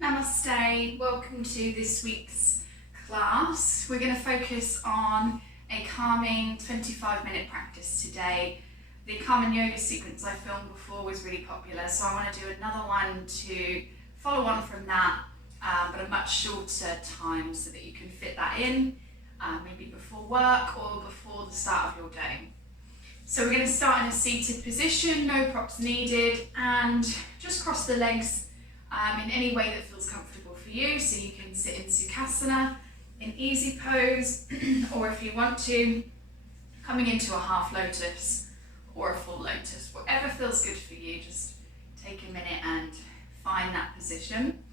Namaste, welcome to this week's class. We're going to focus on a calming 25-minute practice today. The calming yoga sequence I filmed before was really popular, so I want to do another one to follow on from that, but a much shorter time so that you can fit that in, maybe before work or before the start of your day. So we're going to start in a seated position, no props needed, and just cross the legs in any way that feels comfortable for you. So you can sit in Sukhasana, in easy pose, or if you want to, coming into a half lotus or a full lotus. Whatever feels good for you, just take a minute and find that position.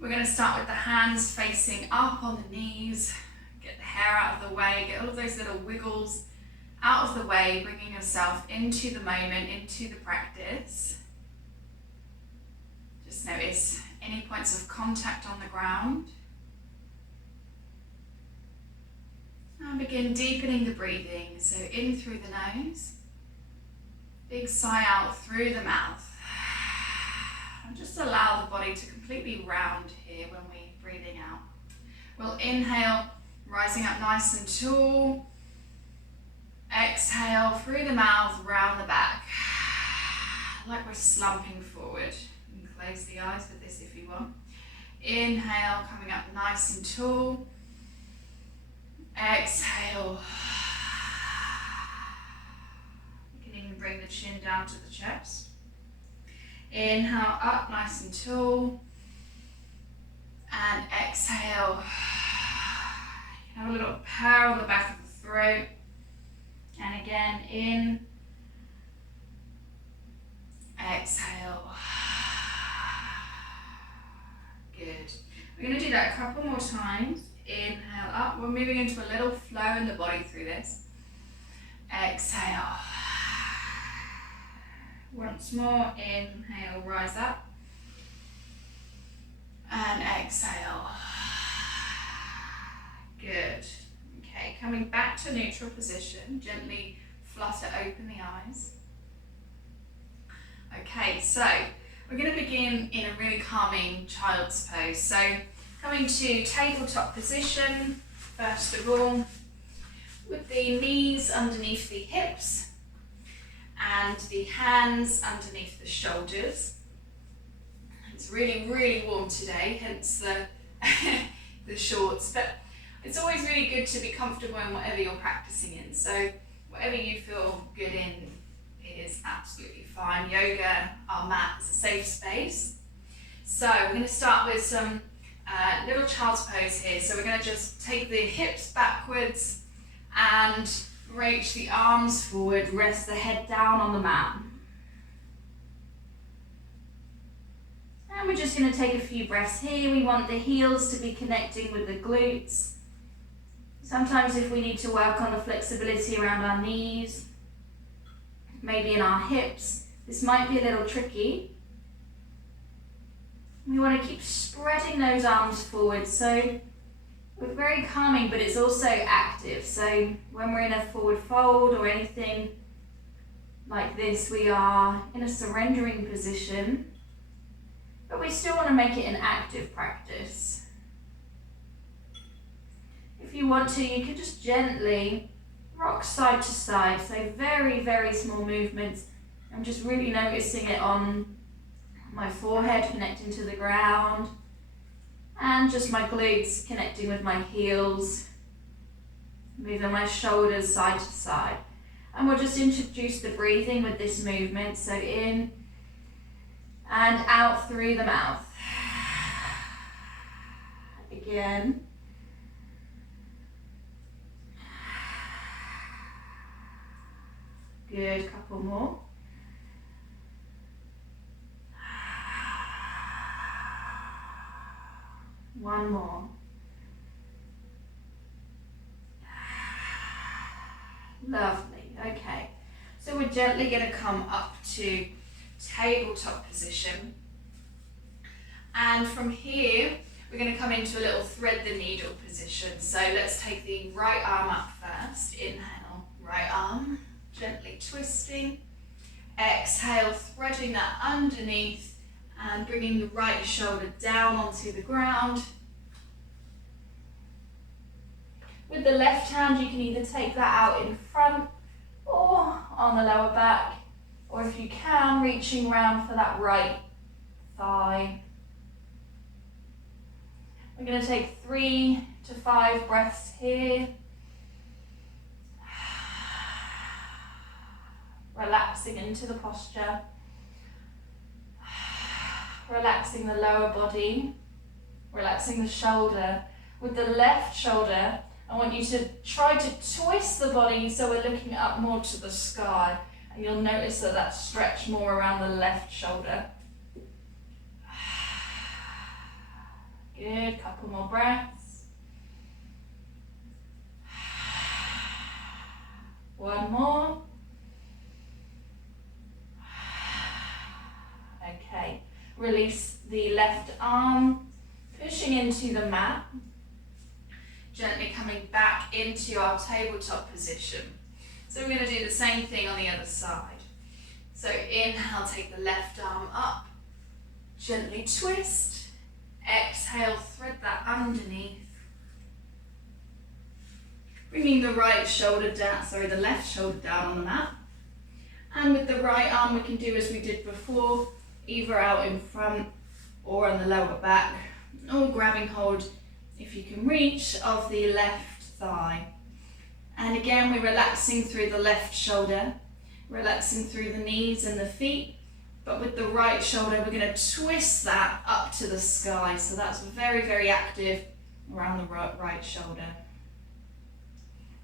We're going to start with the hands facing up on the knees, get the hair out of the way, get all of those little wiggles out of the way, bringing yourself into the moment, into the practice. Just notice any points of contact on the ground. And begin deepening the breathing. So in through the nose, big sigh out through the mouth. And just allow the body to completely round here when we're breathing out. We'll inhale, rising up nice and tall. Exhale through the mouth, round the back. Like we're slumping forward. You can close the eyes with this if you want. Inhale, coming up nice and tall. Exhale. You can even bring the chin down to the chest. Inhale, up nice and tall. And exhale. You can have a little purr on the back of the throat. And again, in. Exhale. Good. We're going to do that a couple more times. Inhale up. We're moving into a little flow in the body through this. Exhale. Once more. Inhale, rise up. And exhale. Good. Okay, coming back to neutral position. Gently flutter open the eyes. Okay, so we're going to begin in a really calming child's pose. So coming to tabletop position, first of all, with the knees underneath the hips and the hands underneath the shoulders. It's really, really warm today, hence the, the shorts, but it's always really good to be comfortable in whatever you're practicing in. So whatever you feel good in is absolutely fine. Yoga, our mat, is a safe space. So we're going to start with some little child's pose here. So we're going to just take the hips backwards and reach the arms forward, rest the head down on the mat. And we're just going to take a few breaths here. We want the heels to be connecting with the glutes. Sometimes if we need to work on the flexibility around our knees, maybe in our hips, this might be a little tricky. We want to keep spreading those arms forward. So we're very calming, but it's also active. So when we're in a forward fold or anything like this, we are in a surrendering position, but we still want to make it an active practice. If you want to, you can just gently rock side to side. So very, very small movements. I'm just really noticing it on my forehead connecting to the ground, and just my glutes connecting with my heels, moving my shoulders side to side. And we'll just introduce the breathing with this movement. So in and out through the mouth. Again. Good, couple more. One more. Lovely, okay. So we're gently going to come up to tabletop position. And from here, we're going to come into a little thread the needle position. So let's take the right arm up first. Inhale, Right arm, gently twisting. Exhale, threading that underneath and bringing the right shoulder down onto the ground. With the left hand, you can either take that out in front or on the lower back, or if you can, reaching around for that right thigh. We're going to take 3 to 5 breaths here. Relaxing into the posture. Relaxing the lower body. Relaxing the shoulder. With the left shoulder, I want you to try to twist the body so we're looking up more to the sky. And you'll notice that that's stretched more around the left shoulder. Good, couple more breaths. One more. Okay, release the left arm, pushing into the mat. Gently coming back into our tabletop position. So we're going to do the same thing on the other side. So inhale, take the left arm up, gently twist. Exhale, thread that underneath. Bringing the right shoulder down, the left shoulder down on the mat. And with the right arm, we can do as we did before, either out in front or on the lower back, or grabbing hold, if you can reach, of the left thigh. And again, we're relaxing through the left shoulder, relaxing through the knees and the feet, but with the right shoulder, we're going to twist that up to the sky. So that's very, very active around the right shoulder.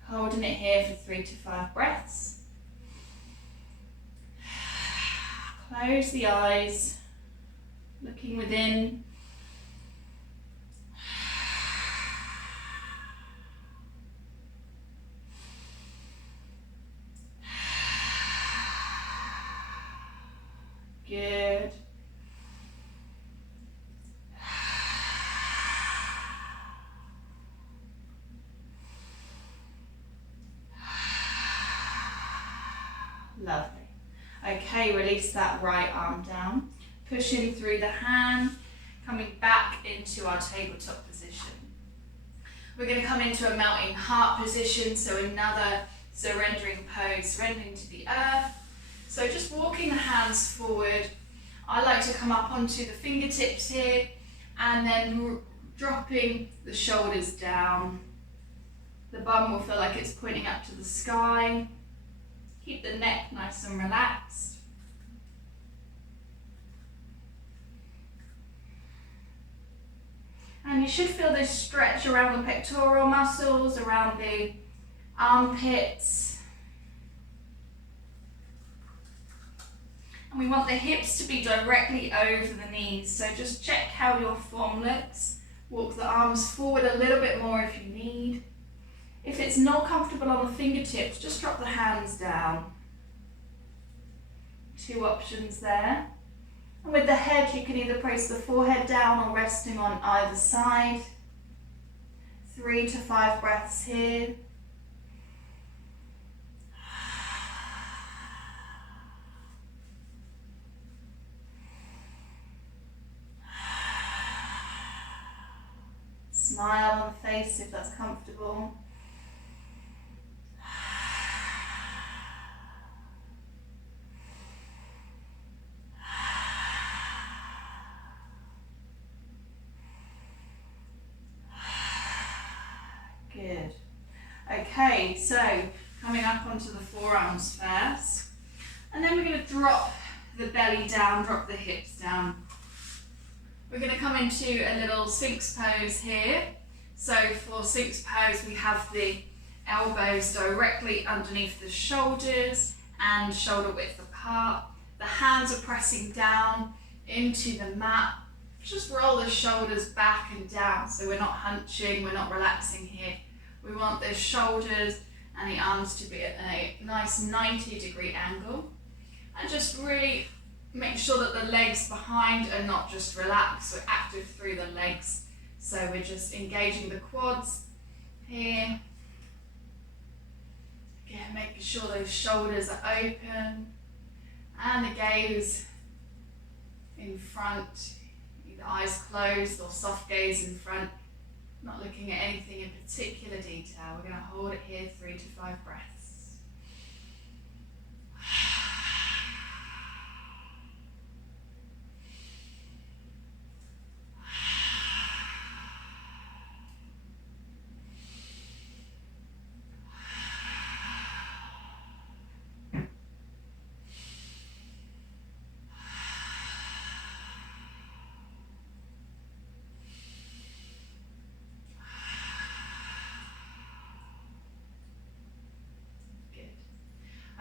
Holding it here for 3 to 5 breaths. Close the eyes, looking within. Good. Lovely. Okay, release that right arm down. Pushing through the hand, coming back into our tabletop position. We're going to come into a melting heart position, so another surrendering pose, surrendering to the earth. So just walking the hands forward. I like to come up onto the fingertips here and then dropping the shoulders down. The bum will feel like it's pointing up to the sky. Keep the neck nice and relaxed. And you should feel this stretch around the pectoral muscles, around the armpits. And we want the hips to be directly over the knees. So just check how your form looks. Walk the arms forward a little bit more if you need. If it's not comfortable on the fingertips, just drop the hands down. 2 options there. And with the head, you can either place the forehead down or resting on either side. 3 to 5 breaths here. Smile on the face if that's comfortable. Good. Okay, so coming up onto the forearms first. And then we're going to drop the belly down, drop the hips down. We're going to come into a little Sphinx pose here. So for Sphinx pose, we have the elbows directly underneath the shoulders and shoulder width apart. The hands are pressing down into the mat. Just roll the shoulders back and down, so we're not hunching, we're not relaxing here. We want the shoulders and the arms to be at a nice 90-degree angle. And just really make sure that the legs behind are not just relaxed, we're active through the legs. So we're just engaging the quads here. Again, making sure those shoulders are open and the gaze in front, either eyes closed or soft gaze in front, not looking at anything in particular detail. We're going to hold it here 3 to 5 breaths.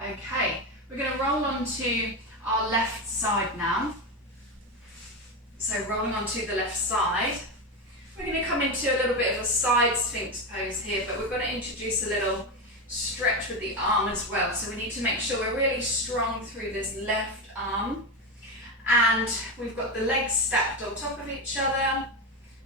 Okay, we're going to roll onto our left side now. So rolling onto the left side, we're going to come into a little bit of a side sphinx pose here, but we're going to introduce a little stretch with the arm as well. So we need to make sure we're really strong through this left arm. And we've got the legs stacked on top of each other.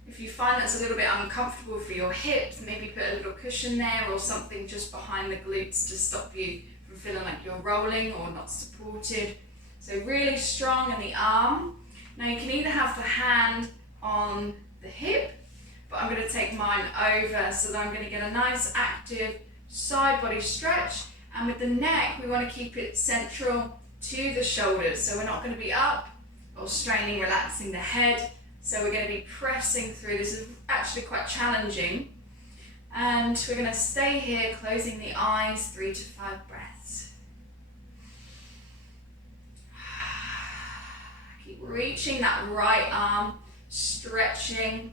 If you find that's a little bit uncomfortable for your hips, maybe put a little cushion there or something just behind the glutes to stop you from feeling like you're rolling or not supported. So really strong in the arm. Now you can either have the hand on the hip, but I'm going to take mine over so that I'm going to get a nice active side body stretch. And with the neck, we want to keep it central to the shoulders. So we're not going to be up or straining, relaxing the head. So we're going to be pressing through. This is actually quite challenging. And we're going to stay here, closing the eyes, 3 to 5 breaths. Keep reaching that right arm, stretching.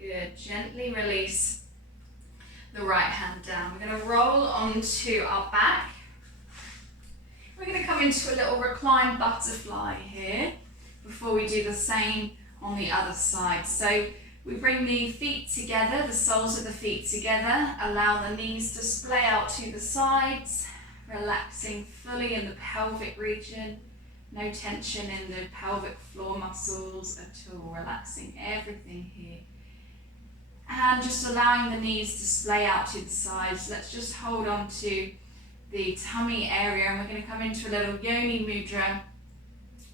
Good. Gently release the right hand down. We're going to roll onto our back. We're going to come into a little reclined butterfly here before we do the same on the other side. So we bring the feet together, the soles of the feet together, allow the knees to splay out to the sides, relaxing fully in the pelvic region. No tension in the pelvic floor muscles at all, relaxing everything here. And just allowing the knees to splay out to the sides. Let's just hold on to the tummy area, and we're going to come into a little yoni mudra,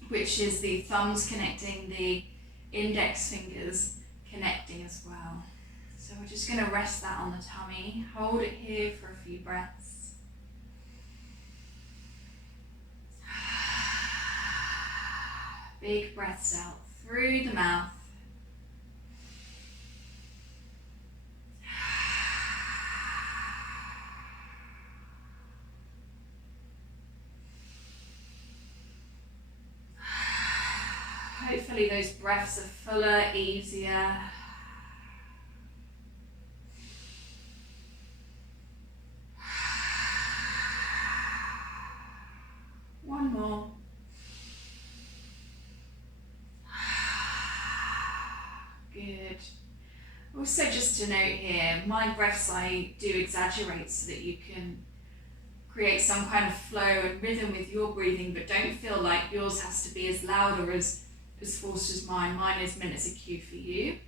which is the thumbs connecting, the index fingers connecting as well. So we're just going to rest that on the tummy, hold it here for a few breaths. Big breaths out through the mouth. Hopefully those breaths are fuller, easier. One more. Good. Also, just to note here, my breaths I do exaggerate so that you can create some kind of flow and rhythm with your breathing, but don't feel like yours has to be as loud or as forced as mine. Mine is meant as a cue for you.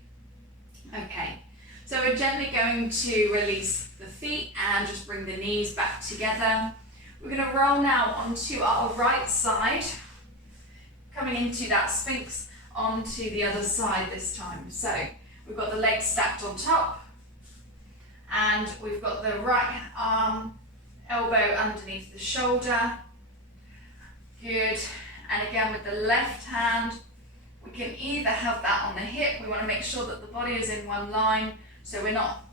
Okay, so we're gently going to release the feet and just bring the knees back together. We're going to roll now onto our right side, coming into that sphinx onto the other side this time. So we've got the legs stacked on top, and we've got the right arm, elbow underneath the shoulder. Good. And again with the left hand, we can either have that on the hip. We want to make sure that the body is in one line, so we're not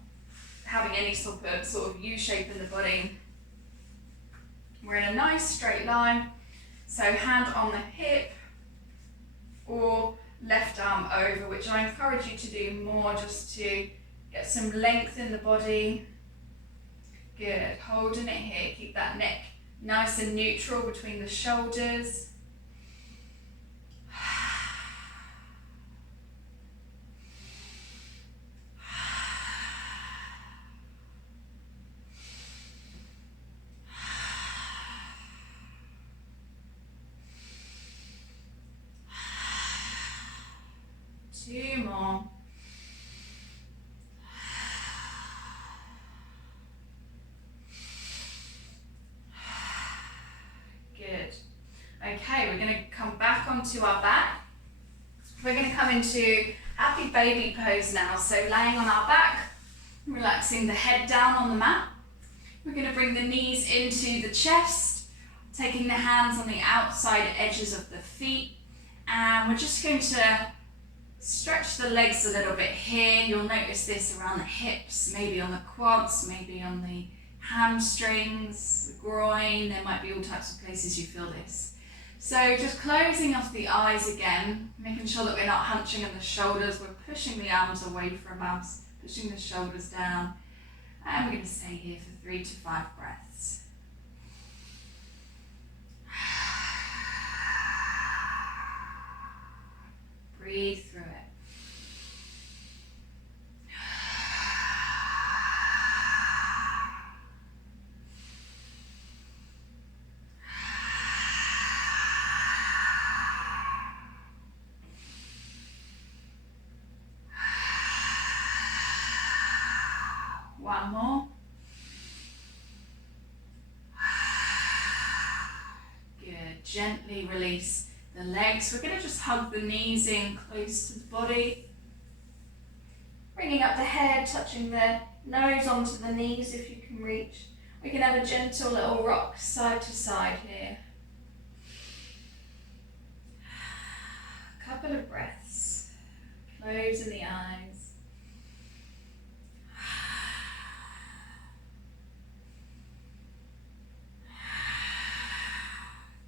having any sort of U shape in the body. We're in a nice straight line. So hand on the hip or left arm over, which I encourage you to do more just to get some length in the body. Good. Holding it here. Keep that neck nice and neutral between the shoulders. 2 more. Good. Okay, we're going to come back onto our back. We're going to come into happy baby pose now. So laying on our back, relaxing the head down on the mat. We're going to bring the knees into the chest, taking the hands on the outside edges of the feet. And we're just going to stretch the legs a little bit here. You'll notice this around the hips, maybe on the quads, maybe on the hamstrings, the groin. There might be all types of places you feel this. So just closing off the eyes again, making sure that we're not hunching in the shoulders. We're pushing the arms away from us, pushing the shoulders down. And we're going to stay here for 3 to 5 breaths. Breathe through it. One more. Good. Gently release the legs. We're going to just hug the knees in close to the body. Bringing up the head, touching the nose onto the knees if you can reach. We can have a gentle little rock side to side here. A couple of breaths. Closing the eyes.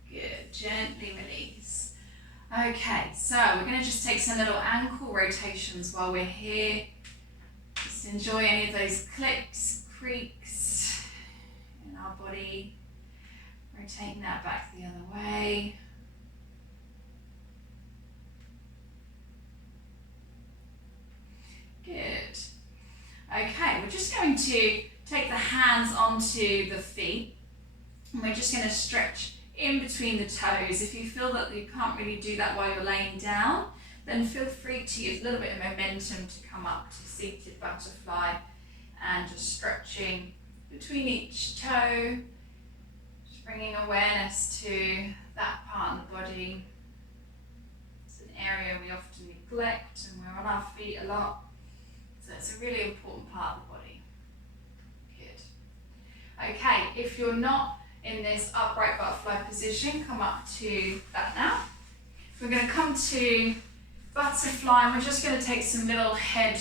Good, gently release. Okay, so we're going to just take some little ankle rotations while we're here. Just enjoy any of those clicks, creaks in our body. Rotating that back the other way. Good. Okay, we're just going to take the hands onto the feet and we're just going to stretch in between the toes. If you feel that you can't really do that while you're laying down, then feel free to use a little bit of momentum to come up to seated butterfly and just stretching between each toe, just bringing awareness to that part of the body. It's an area we often neglect and we're on our feet a lot, so it's a really important part of the body. Good. Okay, if you're not in this upright butterfly position, come up to that now. We're going to come to butterfly and we're just going to take some little head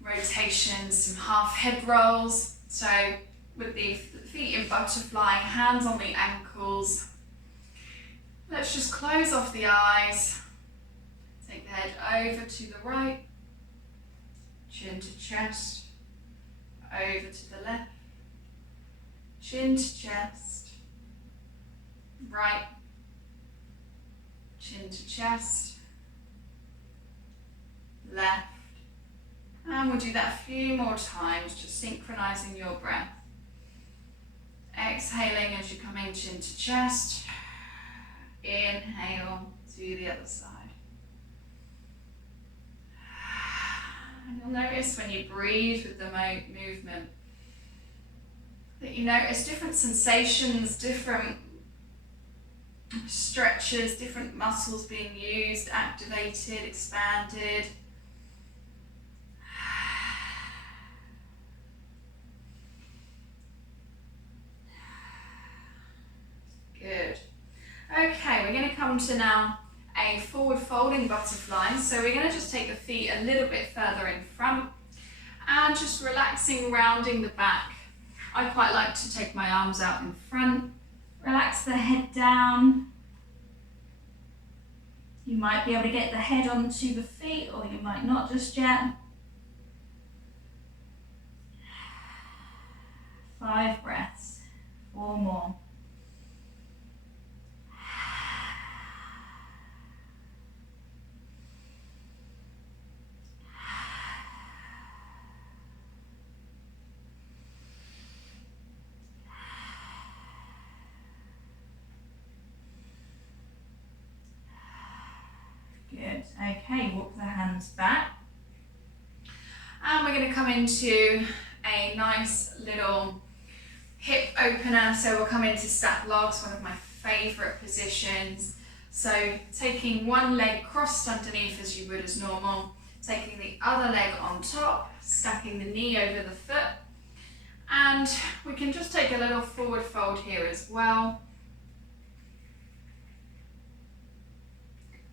rotations, some half head rolls. So with the feet in butterfly, hands on the ankles. Let's just close off the eyes. Take the head over to the right, chin to chest, over to the left. Chin to chest, right, chin to chest, left, and we'll do that a few more times, just synchronizing your breath. Exhaling as you come in, chin to chest, inhale to the other side. And you'll notice when you breathe with the movement, that you notice different sensations, different stretches, different muscles being used, activated, expanded. Good. Okay, we're going to come to now a forward folding butterfly. So we're going to just take the feet a little bit further in front and just relaxing, rounding the back. I quite like to take my arms out in front, relax the head down. You might be able to get the head onto the feet or you might not just yet. 5 breaths, 4 more. Good. Good. Okay, walk the hands back. And we're going to come into a nice little hip opener. So we'll come into stacked logs, one of my favourite positions. So taking one leg crossed underneath as you would as normal, taking the other leg on top, stacking the knee over the foot. And we can just take a little forward fold here as well.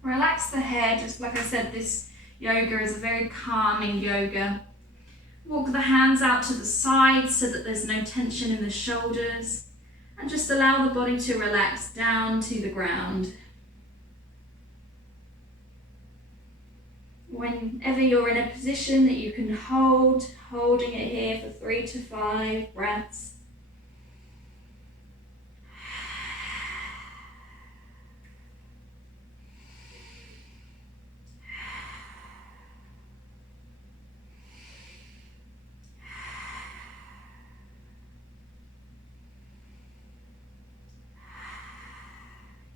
Relax the head, just like I said, this yoga is a very calming yoga. Walk the hands out to the sides so that there's no tension in the shoulders, and just allow the body to relax down to the ground. Whenever you're in a position that you can holding it here for 3 to 5 breaths.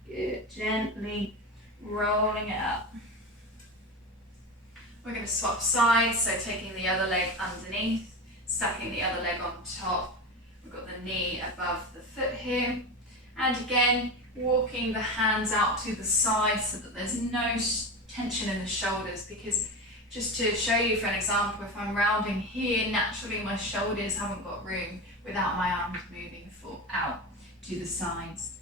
Good, gently rolling it up. We're going to swap sides, so taking the other leg underneath, stacking the other leg on top. We've got the knee above the foot here. And again, walking the hands out to the side so that there's no tension in the shoulders, because just to show you for an example, if I'm rounding here, naturally my shoulders haven't got room without my arms moving out to the sides.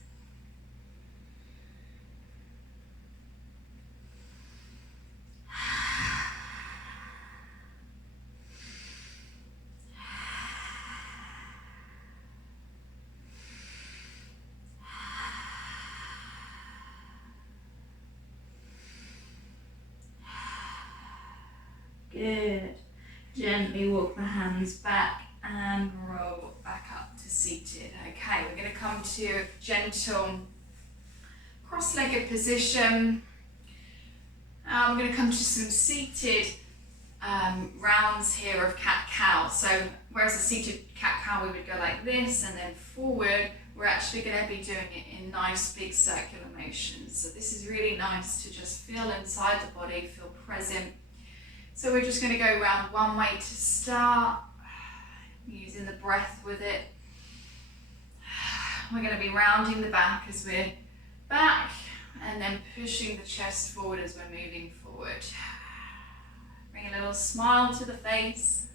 Good. Gently walk the hands back and roll back up to seated. Okay, we're going to come to a gentle cross-legged position. We're going to come to some seated rounds here of cat-cow. So whereas a seated cat-cow we would go like this and then forward, we're actually going to be doing it in nice big circular motions. So this is really nice to just feel inside the body, feel present. So we're just going to go around one way to start, using the breath with it. We're going to be rounding the back as we're back, and then pushing the chest forward as we're moving forward. Bring a little smile to the face.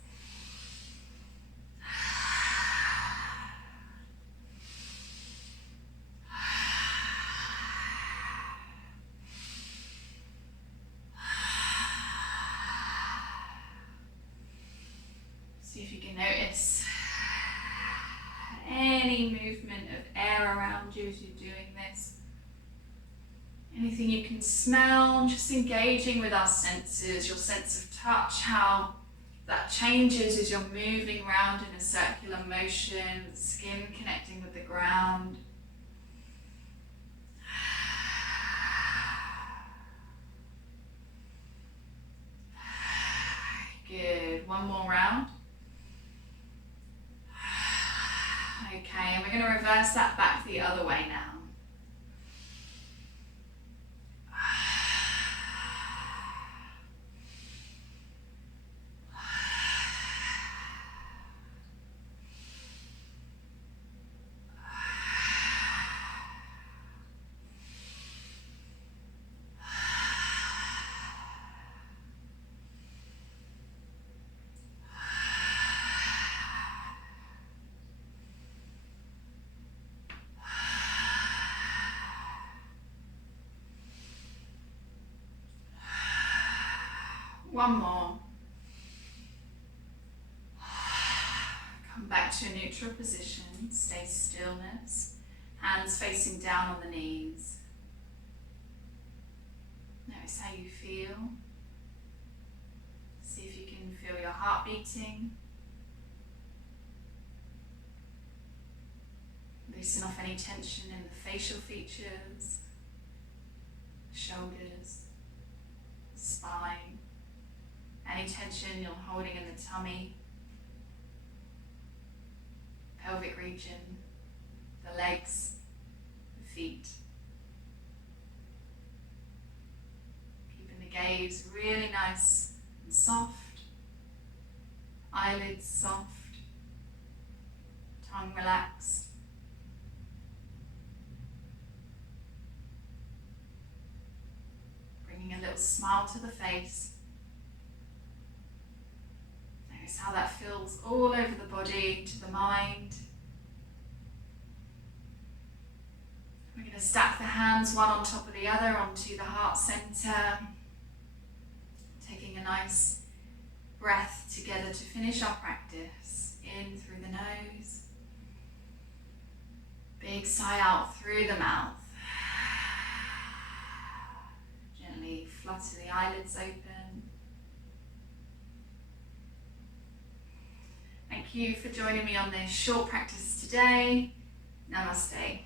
See if you can notice any movement of air around you as you're doing this. Anything you can smell, just engaging with our senses, your sense of touch, how that changes as you're moving around in a circular motion, the skin connecting with the ground. Good, one more round. Okay, and we're going to reverse that back the other way now. One more. Come back to a neutral position, stay stillness, hands facing down on the knees. Notice how you feel. See if you can feel your heart beating. Loosen off any tension in the facial features, shoulders, spine. Any tension you're holding in the tummy, pelvic region, the legs, the feet. Keep gaze really nice and soft, eyelids soft, tongue relaxed. Bringing a little smile to the face. Notice how that feels all over the body, to the mind. We're going to stack the hands one on top of the other onto the heart center. Taking a nice breath together to finish our practice. In through the nose. Big sigh out through the mouth. Gently flutter the eyelids open. Thank you for joining me on this short practice today. Namaste.